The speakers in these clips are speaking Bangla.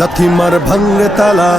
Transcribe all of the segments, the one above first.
লাথি মার ভাঙরে তালা,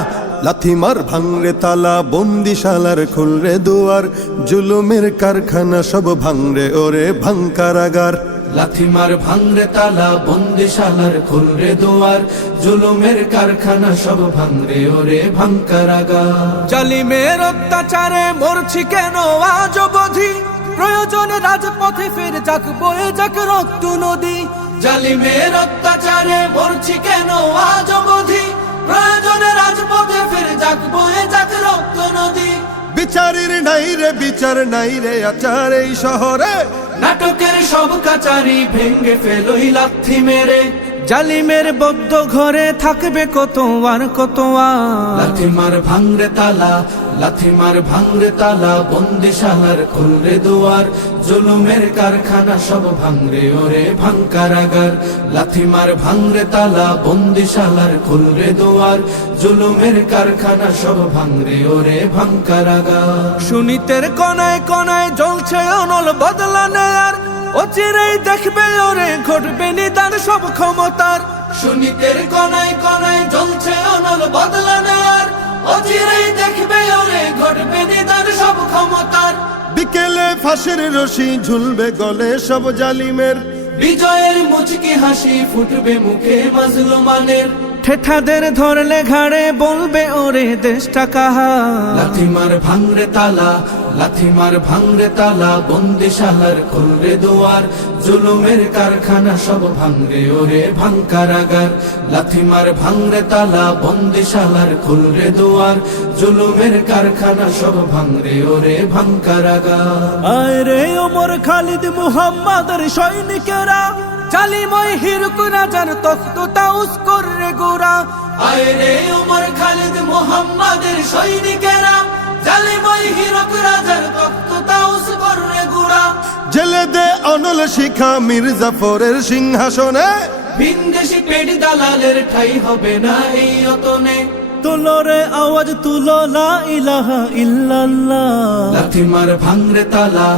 লাথি মার ভাঙরে তালা, বন্দিশালার খুলরে দুয়ার, জুলুমের কারখানা সব ভাঙরে ওরে ভাঙ কারাগার। লাথি মার ভাঙরে তালা, বন্দিশালার খুলরে দুয়ার, জুলুমের কারখানা সব ভাঙরে ওরে ভাঙ কারাগার। জালিমের অত্যাচারে মরছি কেন আজ অবধি, প্রয়োজনে রাজপথে ফের যাক বয়ে যাক রক্ত নদী। জালিমের অত্যাচারে মরছি কেন আজ অবধি, প্রয়োজনে রাজপথে ফের যাক বয়ে যাক রক্ত নদী। বিচারের নাই রে বিচার নাই রে আচার এই শহরে, নাটকের সব কাচারি ভেঙ্গে ফেলোই লাথি মেরে। জালিমের বদ্ধ ঘরে থাকবে কত আর কত আর। লাথি মার ভাঙরে তালা, লাথি মার ভাঙরে তালা, বন্দিশালার খুলরে দুয়ার, জুলুমের কারখানা সব ভাঙরে ওরে ভাঙ কারাগার। লাথি মার ভাঙরে তালা, বন্দিশালার খুলরে দুয়ার, জুলুমের কারখানা সব ভাঙরে ওরে ভাঙ কারাগার। সুনীতের কোনায় কোনায় জ্বলছে অনল বদলা নেয়ার, অচিরেই দেখবে ওরে ঘটবে নিদান সব ক্ষমতার। সুনীতের কোনায় কোনায় জ্বলছে অনল বদলা নেয়ার, অচিরেই দেখবে ওরে ঘটবে নিদান সব ক্ষমতার। বিকেলে ফাঁসির রশি ঝুলবে গলে সব জালিমের, বিজয়ের মুচকি হাসি ফুটবে মুখে মাজলুমানের। ঠেঠাদের ধরলে ঘাড়ে বলবে ওরে দেশটা কাহার। লাথি মার ভাঙরে তালা, লাথি মার ভাঙরে তালা, বন্দিশালার খুলরে দুয়ার, জুলুমের কারখানা সব ভাঙরে ওরে ভাঙ কারাগার। লাথি মার ভাঙরে তালা, বন্দিশালার খুলরে দুয়ার, জুলুমের কারখানা সব ভাঙরে ওরে ভাঙ কারাগার। আয় রে ওমর খালিদ মুহাম্মাদের সৈনিকেরা, জালিময় হিরক রাজার তখ্ত তাউস করে গোরা। আয় রে ওমর খালিদ মুহাম্মাদের সৈনিকেরা, জালিময় হিরক রাজার তখ্ত তাউস করে গোরা। জেলে দে অনল শিখা মীর জাফরের সিংহাসনে, ভিনদেশি পেট দালালের ঠাই হবে না এই অতনে। তুলো রে আওয়াজ তুলো লা ইলাহা ইল্লাল্লাহ। লাথি মার ভাঙরে তালা,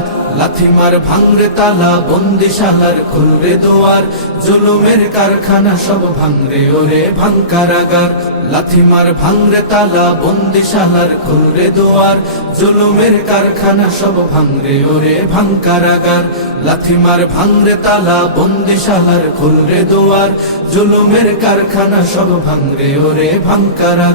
লাথি মার ভাঙরে তালা, বন্দিশালার খুলরে দুয়ার, জুলুমের কারখানা সব ভাঙরে ওরে ভাঙ কারাগার। লাথি মার ভাঙরে তালা, বন্দিশালার খুলরে দুয়ার, জুলুমের কারখানা সব ভাঙরে ওরে ভাঙ কারাগার। লাথি মার ভাঙরে তালা, বন্দিশালার খুলরে দুয়ার, জুলুমের কারখানা সব ভাঙরে ওরে ভাঙ কারাগার।